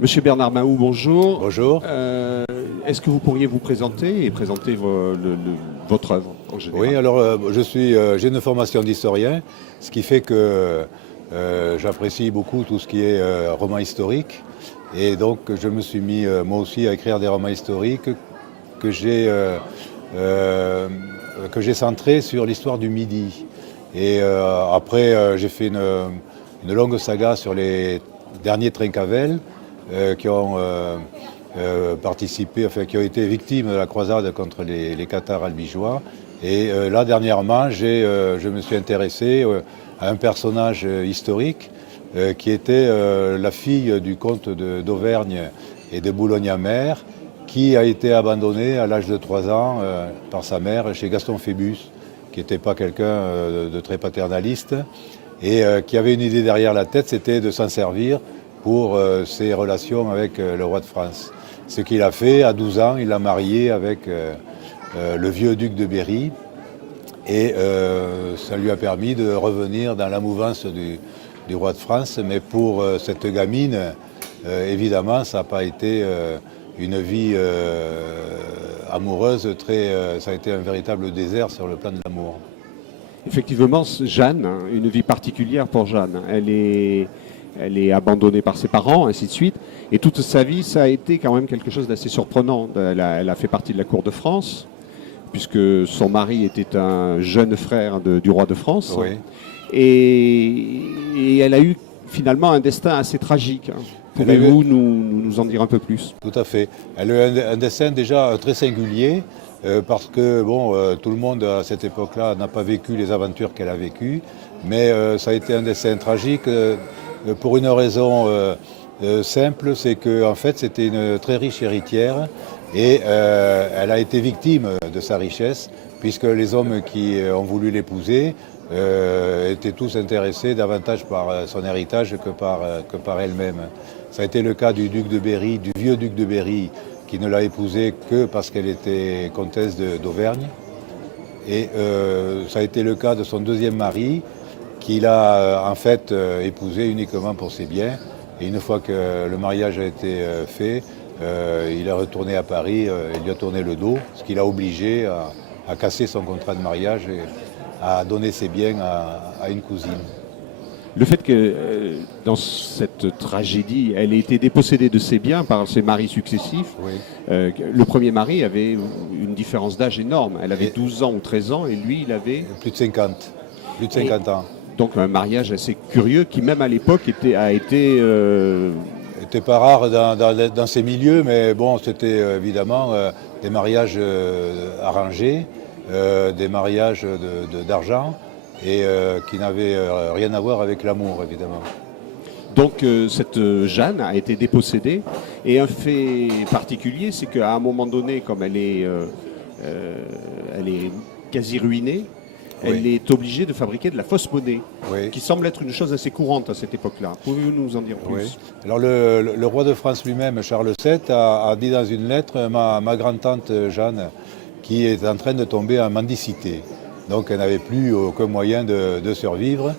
Monsieur Bernard Mahou, bonjour. Bonjour. Est-ce que vous pourriez vous présenter et présenter votre œuvre en général? Oui, alors j'ai une formation d'historien, ce qui fait que j'apprécie beaucoup tout ce qui est roman historique. Et donc je me suis mis moi aussi à écrire des romans historiques que j'ai centrés sur l'histoire du Midi. Et après j'ai fait une longue saga sur les derniers Trincavel qui ont participé, enfin qui ont été victimes de la croisade contre les Cathares albigeois. Et là dernièrement, je me suis intéressé à un personnage historique qui était la fille du comte d'Auvergne et de Boulogne-à-Mer, qui a été abandonnée à l'âge de 3 ans par sa mère chez Gaston Phébus, qui n'était pas quelqu'un de très paternaliste, et qui avait une idée derrière la tête, c'était de s'en servir pour ses relations avec le roi de France. Ce qu'il a fait, à 12 ans, il l'a marié avec le vieux duc de Berry, et ça lui a permis de revenir dans la mouvance du roi de France. Mais pour cette gamine, évidemment, ça n'a pas été une vie amoureuse, ça a été un véritable désert sur le plan de l'amour. Effectivement, Jeanne, une vie particulière pour Jeanne. Elle est abandonnée par ses parents, ainsi de suite. Et toute sa vie, ça a été quand même quelque chose d'assez surprenant. Elle a fait partie de la cour de France, puisque son mari était un jeune frère du roi de France. Oui. Et elle a eu finalement un destin assez tragique. Pouvez-vous nous en dire un peu plus? Tout à fait. Elle a eu un destin déjà très singulier, parce que tout le monde à cette époque-là n'a pas vécu les aventures qu'elle a vécues, mais ça a été un destin tragique pour une raison simple, c'est qu'en fait c'était une très riche héritière et elle a été victime de sa richesse, puisque les hommes qui ont voulu l'épouser étaient tous intéressés davantage par son héritage que par elle-même. Ça a été le cas du duc de Berry, du vieux duc de Berry, qui ne l'a épousée que parce qu'elle était comtesse d'Auvergne. Et ça a été le cas de son deuxième mari, qu'il a en fait épousé uniquement pour ses biens. Et une fois que le mariage a été fait, il est retourné à Paris, il lui a tourné le dos, ce qui l'a obligé à casser son contrat de mariage et à donner ses biens à une cousine. Le fait que dans cette tragédie, elle ait été dépossédée de ses biens par ses maris successifs, Oui. Le premier mari avait une différence d'âge énorme. Elle avait 12 ans ou 13 ans et lui, il avait... Plus de 50. Plus de 50 ans. Donc un mariage assez curieux qui, même à l'époque, a été... C'était pas rare dans ces milieux, mais bon, c'était évidemment des mariages arrangés, des mariages d'argent, et qui n'avaient rien à voir avec l'amour, évidemment. Donc cette Jeanne a été dépossédée. Et un fait particulier, c'est qu'à un moment donné, comme elle est quasi ruinée, elle est obligée de fabriquer de la fausse monnaie, qui semble être une chose assez courante à cette époque-là. Pouvez-vous nous en dire plus? Oui. Alors le roi de France lui-même, Charles VII, a dit dans une lettre, ma grand-tante Jeanne, qui est en train de tomber en mendicité. Donc elle n'avait plus aucun moyen de survivre.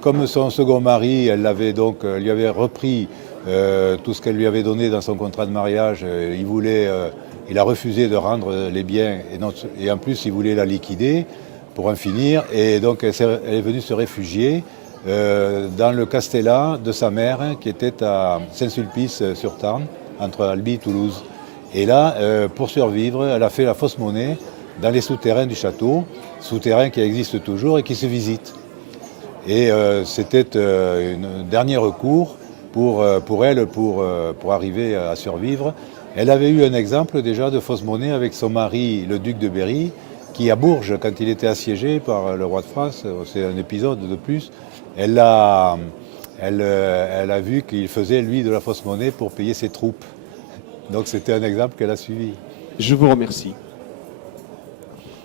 Comme son second mari, elle lui avait repris tout ce qu'elle lui avait donné dans son contrat de mariage. Il a refusé de rendre les biens et en plus il voulait la liquider pour en finir. Et donc elle est venue se réfugier dans le castellat de sa mère, qui était à Saint-Sulpice-sur-Tarn, entre Albi et Toulouse. Et là, pour survivre, elle a fait la fausse monnaie dans les souterrains du château, souterrains qui existent toujours et qui se visitent. Et c'était un dernier recours pour elle, pour arriver à survivre. Elle avait eu un exemple déjà de fausse monnaie avec son mari, le duc de Berry, qui à Bourges, quand il était assiégé par le roi de France, c'est un épisode de plus, elle a vu qu'il faisait, lui, de la fausse monnaie pour payer ses troupes. Donc c'était un exemple qu'elle a suivi. Je vous remercie.